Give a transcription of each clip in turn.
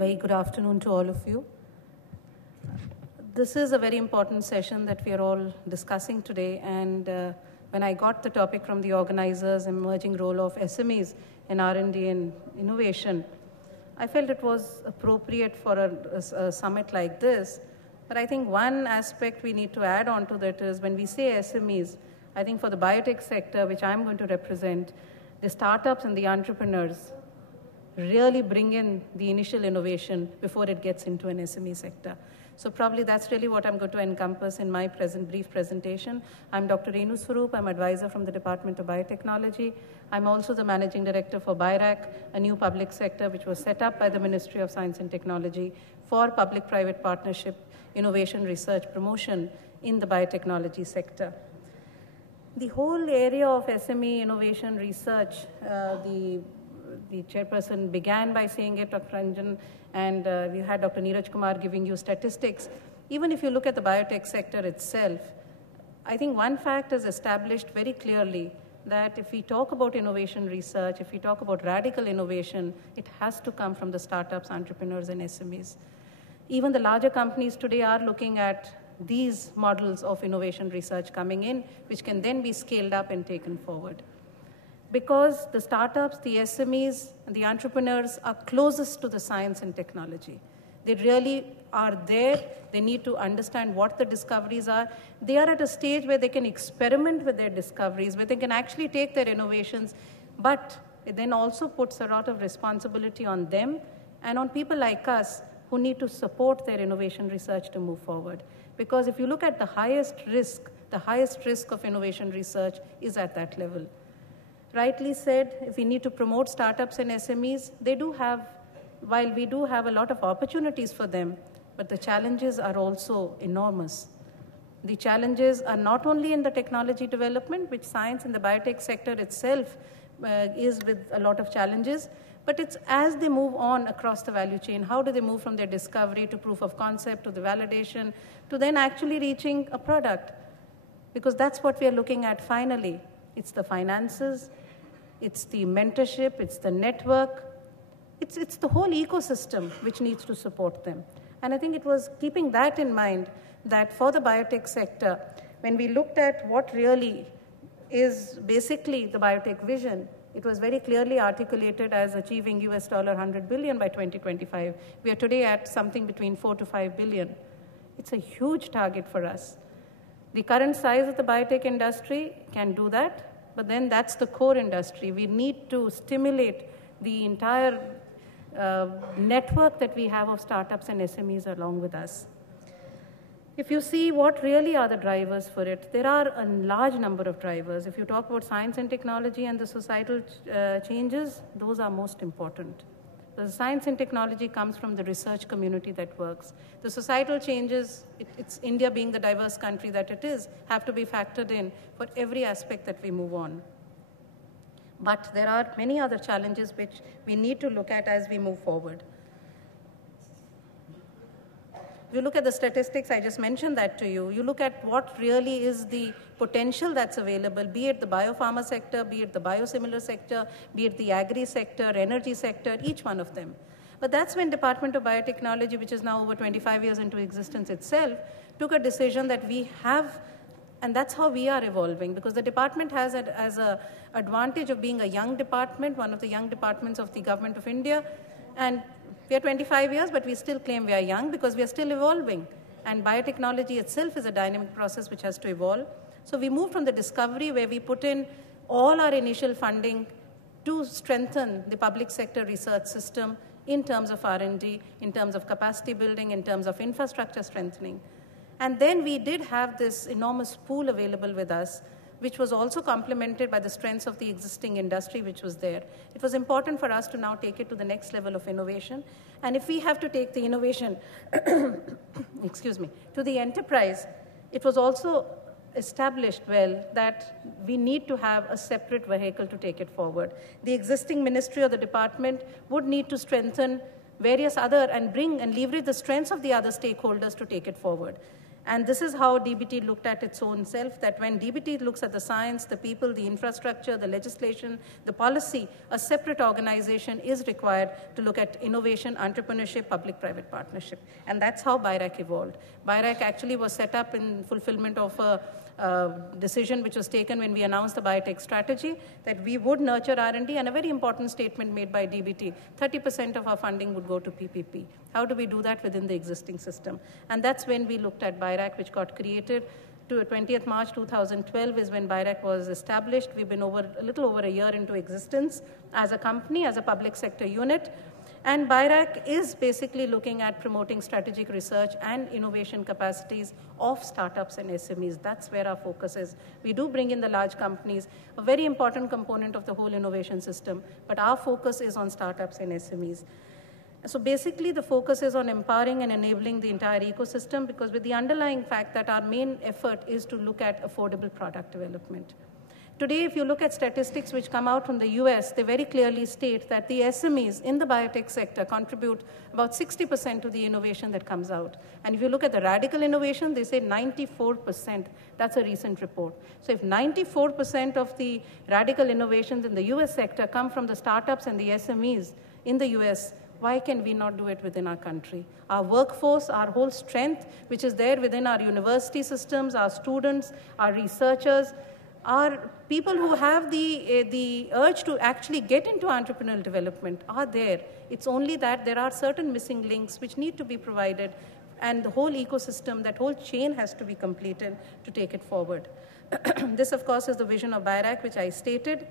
Very good afternoon to all of you. This is a very important session that we are all discussing today, and when I got the topic from the organizers, emerging role of SMEs in R&D and innovation, I felt it was appropriate for a summit like this. But I think one aspect we need to add on to that is when we say SMEs, I think for the biotech sector, which I'm going to represent, the startups and the entrepreneurs really bring in the initial innovation before it gets into an SME sector. So probably that's really what I'm going to encompass in my brief presentation. I'm Dr. Renu Swaroop. I'm advisor from the Department of Biotechnology. I'm also the managing director for BIRAC, a new public sector which was set up by the Ministry of Science and Technology for public-private partnership, innovation, research, promotion in the biotechnology sector. The whole area of SME innovation research, the chairperson began by saying it, Dr. Ranjan, and we had Dr. Neeraj Kumar giving you statistics. Even if you look at the biotech sector itself, I think one fact is established very clearly that if we talk about innovation research, if we talk about radical innovation, it has to come from the startups, entrepreneurs, and SMEs. Even the larger companies today are looking at these models of innovation research coming in, which can then be scaled up and taken forward. Because the startups, the SMEs, and the entrepreneurs are closest to the science and technology. They really are there. They need to understand what the discoveries are. They are at a stage where they can experiment with their discoveries, where they can actually take their innovations, but it then also puts a lot of responsibility on them and on people like us who need to support their innovation research to move forward. Because if you look at the highest risk of innovation research is at that level. Rightly said, if we need to promote startups and SMEs, while we do have a lot of opportunities for them, but the challenges are also enormous. The challenges are not only in the technology development, which science and the biotech sector itself is with a lot of challenges, but it's as they move on across the value chain, how do they move from their discovery to proof of concept, to the validation, to then actually reaching a product? Because that's what we are looking at finally. It's the finances, it's the mentorship, it's the network, it's the whole ecosystem which needs to support them. And I think it was keeping that in mind that for the biotech sector, when we looked at what really is basically the biotech vision, it was very clearly articulated as achieving US $100 billion by 2025. We are today at something between 4 to 5 billion. It's a huge target for us. The current size of the biotech industry can do that, but then that's the core industry. We need to stimulate the entire network that we have of startups and SMEs along with us. If you see what really are the drivers for it, there are a large number of drivers. If you talk about science and technology and the societal changes, those are most important. The science and technology comes from the research community that works. The societal changes, it's India being the diverse country that it is, have to be factored in for every aspect that we move on. But there are many other challenges which we need to look at as we move forward. If you look at the statistics, I just mentioned that to you. You look at what really is the potential that's available, be it the biopharma sector, be it the biosimilar sector, be it the agri sector, energy sector, each one of them. But that's when Department of Biotechnology, which is now over 25 years into existence itself, took a decision that we have, and that's how we are evolving, because the department has it as an advantage of being a young department, one of the young departments of the Government of India, and we are 25 years, but we still claim we are young because we are still evolving. And biotechnology itself is a dynamic process which has to evolve. So we moved from the discovery where we put in all our initial funding to strengthen the public sector research system in terms of R&D, in terms of capacity building, in terms of infrastructure strengthening. And then we did have this enormous pool available with us, which was also complemented by the strengths of the existing industry which was there. It was important for us to now take it to the next level of innovation. And if we have to take the innovation, excuse me, to the enterprise, it was also established well that we need to have a separate vehicle to take it forward. The existing ministry or the department would need to strengthen various other and bring and leverage the strengths of the other stakeholders to take it forward. And this is how DBT looked at its own self, that when DBT looks at the science, the people, the infrastructure, the legislation, the policy, a separate organization is required to look at innovation, entrepreneurship, public-private partnership. And that's how BIRAC evolved. BIRAC actually was set up in fulfillment of a decision which was taken when we announced the biotech strategy, that we would nurture R&D, and a very important statement made by DBT, 30% of our funding would go to PPP. How do we do that within the existing system? And that's when we looked at BIRAC, which got created. 20th March 2012 is when BIRAC was established. We've been a little over a year into existence as a company, as a public sector unit. And BIRAC is basically looking at promoting strategic research and innovation capacities of startups and SMEs. That's where our focus is. We do bring in the large companies, a very important component of the whole innovation system, but our focus is on startups and SMEs. So basically, the focus is on empowering and enabling the entire ecosystem, because with the underlying fact that our main effort is to look at affordable product development. Today, if you look at statistics which come out from the US, they very clearly state that the SMEs in the biotech sector contribute about 60% to the innovation that comes out. And if you look at the radical innovation, they say 94%. That's a recent report. So if 94% of the radical innovations in the US sector come from the startups and the SMEs in the US, why can we not do it within our country? Our workforce, our whole strength, which is there within our university systems, our students, our researchers, our people who have the urge to actually get into entrepreneurial development are there. It's only that there are certain missing links which need to be provided, and the whole ecosystem, that whole chain has to be completed to take it forward. This, of course, is the vision of BIRAC, which I stated.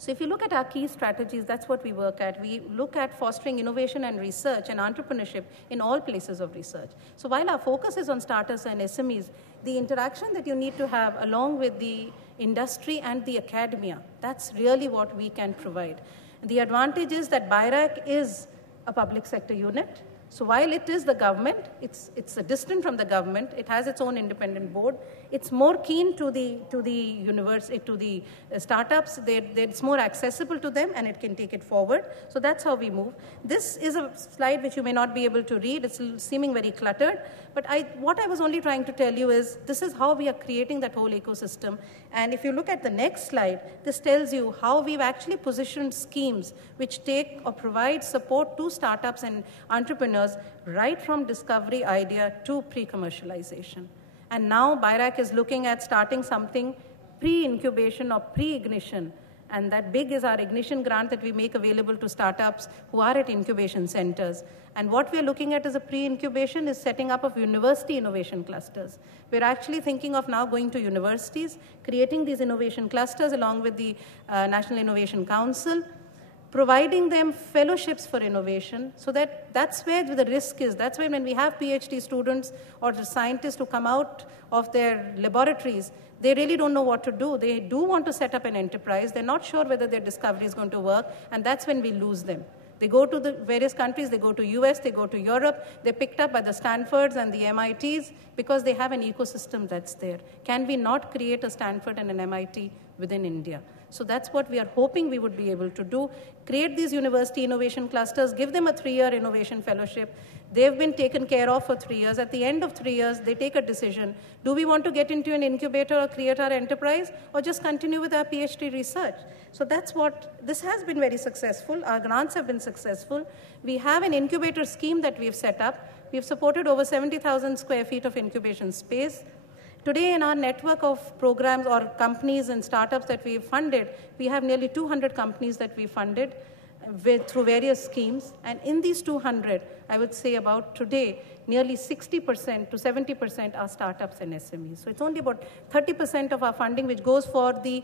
So if you look at our key strategies, that's what we work at. We look at fostering innovation and research and entrepreneurship in all places of research. So while our focus is on startups and SMEs, the interaction that you need to have along with the industry and the academia, that's really what we can provide. The advantage is that BIRAC is a public sector unit. So while it is the government, it's distant from the government. It has its own independent board. It's more keen to the university, to the startups. It's more accessible to them, and it can take it forward. So that's how we move. This is a slide which you may not be able to read. It's seeming very cluttered. But what I was only trying to tell you is this is how we are creating that whole ecosystem. And if you look at the next slide, this tells you how we've actually positioned schemes which take or provide support to startups and entrepreneurs right from discovery idea to pre-commercialization. And now BIRAC is looking at starting something pre-incubation or pre-ignition. And that big is our ignition grant that we make available to startups who are at incubation centers. And what we're looking at as a pre-incubation is setting up of university innovation clusters. We're actually thinking of now going to universities, creating these innovation clusters along with the National Innovation Council, providing them fellowships for innovation, so that's where the risk is. That's why when we have PhD students or the scientists who come out of their laboratories, they really don't know what to do. They do want to set up an enterprise. They're not sure whether their discovery is going to work, and that's when we lose them. They go to the various countries, they go to US, they go to Europe, they're picked up by the Stanfords and the MITs because they have an ecosystem that's there. Can we not create a Stanford and an MIT within India? So that's what we are hoping we would be able to do. Create these university innovation clusters, give them a 3-year innovation fellowship. They've been taken care of for 3 years. At the end of 3 years, they take a decision. Do we want to get into an incubator or create our enterprise, or just continue with our PhD research? So that's what, this has been very successful. Our grants have been successful. We have an incubator scheme that we've set up. We've supported over 70,000 square feet of incubation space. Today, in our network of programs or companies and startups that we've funded, we have nearly 200 companies that we funded through various schemes. And in these 200, I would say about today, nearly 60% to 70% are startups and SMEs. So it's only about 30% of our funding which goes for the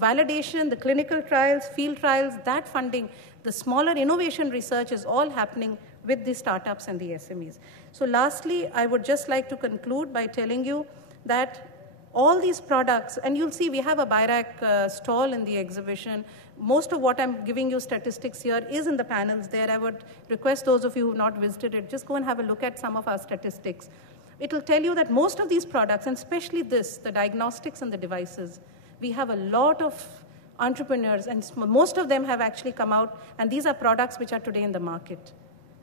validation, the clinical trials, field trials, that funding. The smaller innovation research is all happening with the startups and the SMEs. So lastly, I would just like to conclude by telling you that all these products, and you'll see we have a BIRAC stall in the exhibition. Most of what I'm giving you statistics here is in the panels there. I would request those of you who have not visited it, just go and have a look at some of our statistics. It will tell you that most of these products, and especially this, the diagnostics and the devices, we have a lot of entrepreneurs, and most of them have actually come out, and these are products which are today in the market.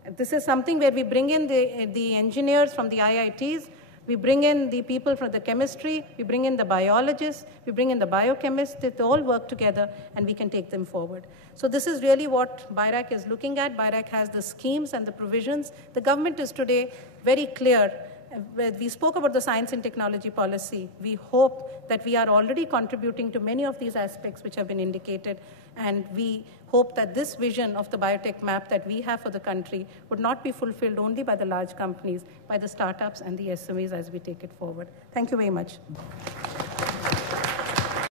This is something where we bring in the engineers from the IITs, we bring in the people from the chemistry, we bring in the biologists, we bring in the biochemists, they all work together and we can take them forward. So this is really what BIRAC is looking at. BIRAC has the schemes and the provisions. The government is today very clear. We spoke about the science and technology policy. We hope that we are already contributing to many of these aspects which have been indicated, and we hope that this vision of the biotech map that we have for the country would not be fulfilled only by the large companies, by the startups and the SMEs as we take it forward. Thank you very much.